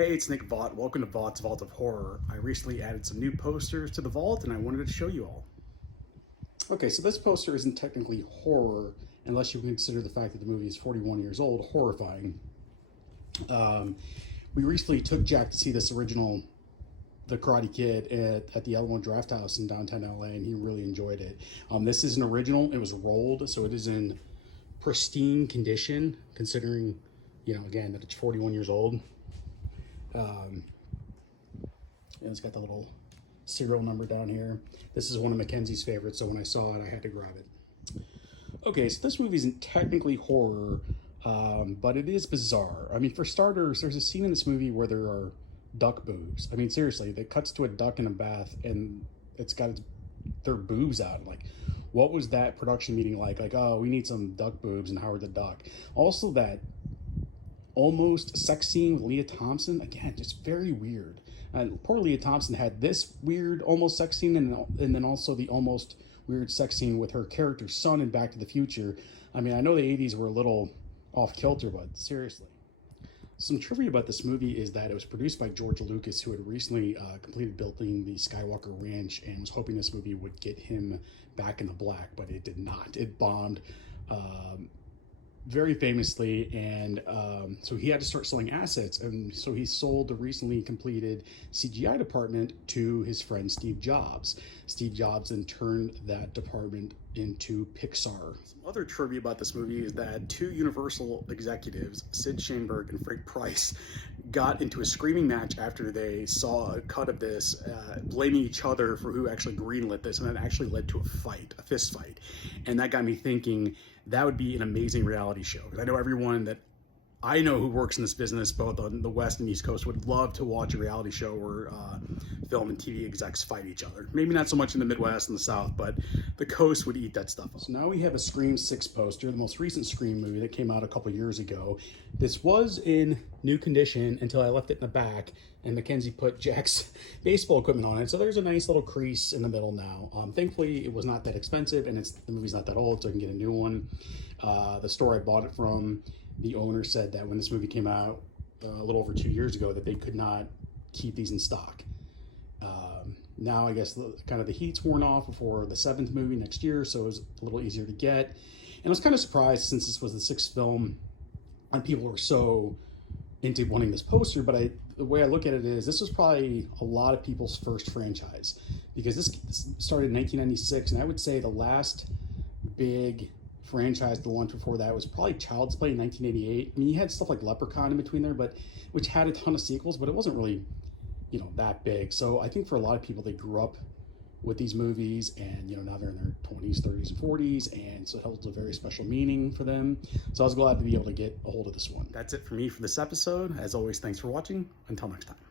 Hey, it's Nick Vaught. Welcome to Vaught's Vault of Horror. I recently added some new posters to the vault and I wanted to show you all. Okay, so this poster isn't technically horror unless you consider the fact that the movie is 41 years old, horrifying. We recently took Jack to see this original The Karate Kid at the L1 Draft House in downtown LA, and he really enjoyed it. This is an original. It was rolled, so it is in pristine condition, considering, again, that it's 41 years old. And it's got the little serial number down here. This is one of Mackenzie's favorites, so when I saw it, I had to grab it. Okay, so this movie isn't technically horror, but it is bizarre. I mean, for starters, there's a scene in this movie where there are duck boobs. I mean, seriously, it cuts to a duck in a bath, and it's got their boobs out. Like, what was that production meeting like? Like, oh, we need some duck boobs and Howard the Duck. Also, that almost sex scene with Leah Thompson, again, just very weird. Poor Leah Thompson had this weird almost sex scene, and then also the almost weird sex scene with her character's son in Back to the Future. I mean, I know the 80s were a little off kilter, but seriously. Some trivia about this movie is that it was produced by George Lucas, who had recently completed building the Skywalker Ranch and was hoping this movie would get him back in the black, but it did not. It bombed very famously, and so he had to start selling assets, and so he sold the recently completed CGI department to his friend Steve Jobs. Steve Jobs then turned that department into Pixar. Some other trivia about this movie is that two Universal executives, Sid Sheinberg and Frank Price, got into a screaming match after they saw a cut of this, blaming each other for who actually greenlit this, and that actually led to a fist fight. And that got me thinking, that would be an amazing reality show. I know everyone that I know who works in this business, both on the West and East Coast, would love to watch a reality show where film and TV execs fight each other. Maybe not so much in the Midwest and the South, but the coast would eat that stuff up. So now we have a Scream 6 poster, the most recent Scream movie that came out a couple years ago. This was in new condition until I left it in the back, and Mackenzie put Jack's baseball equipment on it. So there's a nice little crease in the middle now. Thankfully, it was not that expensive, and the movie's not that old, so I can get a new one. The store I bought it from, the owner said that when this movie came out a little over 2 years ago, that they could not keep these in stock. Now I guess kind of the heat's worn off before the 7th movie next year, so it was a little easier to get. And I was kind of surprised, since this was the 6th film and people were so into wanting this poster, but the way I look at it is this was probably a lot of people's first franchise, because this started in 1996, and I would say the last big franchise to launch before that was probably Child's Play in 1988. I mean, you had stuff like Leprechaun in between there, but which had a ton of sequels, but it wasn't really, that big. So I think for a lot of people, they grew up with these movies, and now they're in their 20s, 30s, and 40s, and so it holds a very special meaning for them. So I was glad to be able to get a hold of this one. That's it for me for this episode. As always, thanks for watching. Until next time.